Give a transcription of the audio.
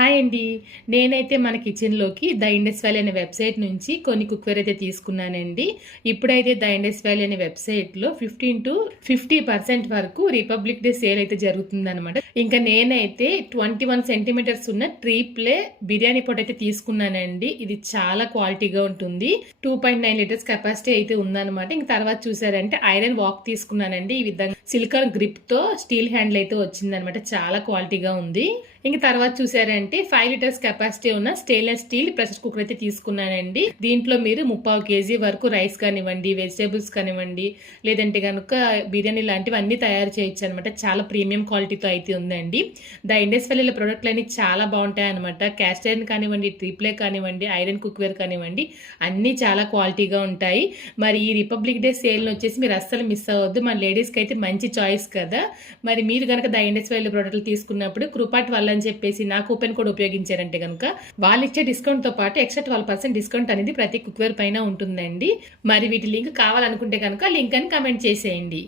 Hi అండి. నేనైతే మన కిచెన్‌లోకి ద ఇండస్ వ్యాలీ అనే వెబ్‌సైట్ నుంచి కొన్ని కుక్‌వేర్ అయితే తీసుకున్నానండి. ఇప్పుడైతే ద ఇండస్ వ్యాలీ అనే వెబ్‌సైట్‌లో 15-50% వరకు రిపబ్లిక్ డే సేల్ అయితే జరుగుతుందనమాట. ఇంకా నేనైతే 21 సెంటీమీటర్స్ ఉన్న ట్రిప్లే బిర్యానీ పాట్ అయితే తీసుకున్నానండి. ఇది చాలా క్వాలిటీగా ఉంటుంది. 2.9 లీటర్స్ కెపాసిటీ అయితే ఉందనమాట. ఇంక తర్వాత చూసారంటే ఐరన్ వాక్ తీసుకున్నానండి. ఈ విధంగా సిలికాన్ గ్రిప్‌తో స్టీల్ హ్యాండిల్ అయితే వచ్చిందనమాట. చాలా క్వాలిటీగా ఉంది. ఇంక తర్వాత చూసారంటే 5 లీటర్స్ కెపాసిటీ ఉన్న స్టెయిన్లెస్ స్టీల్ ప్రెషర్ కుక్కర్ అయితే తీసుకున్నానండి. దీంట్లో మీరు 3/4 కేజీ వరకు రైస్ కానివ్వండి, వెజిటేబుల్స్ కానివ్వండి, లేదంటే కనుక బిర్యానీ లాంటివి అన్ని తయారు చేయొచ్చు అనమాట. చాలా ప్రీమియం క్వాలిటీతో అయితే ఉందండి. ద ఇండస్ వ్యాలీలో ప్రొడక్ట్లు అన్ని చాలా బాగుంటాయి అనమాట. క్యాస్ట్ ఐరన్ కానివ్వండి, ట్రిప్లే కానివ్వండి, ఐరన్ కుక్వేర్ కానివ్వండి, అన్ని చాలా క్వాలిటీగా ఉంటాయి. మరి ఈ రిపబ్లిక్ డే సేల్ వచ్చేసి మీరు అస్సలు మిస్ అవ్వద్దు. మన లేడీస్కి అయితే మంచి చాయిస్ కదా. మరి మీరు కనుక ద ఇండస్ వ్యాలీ ప్రొడక్ట్లు తీసుకున్నప్పుడు కృపాట్ వల్ల అని చెప్పేసి నా కూపెన్ కోడ్ ఉపయోగించారంటే కనుక వాళ్ళు ఇచ్చే డిస్కౌంట్ తో పాటు ఎక్స్ట్రా 12% డిస్కౌంట్ అనేది ప్రతి కుక్వేర్ పైన ఉంటుందండి. మరి వీటి లింక్ కావాలనుకుంటే కనుక లింక్ అని కమెంట్ చేసేయండి.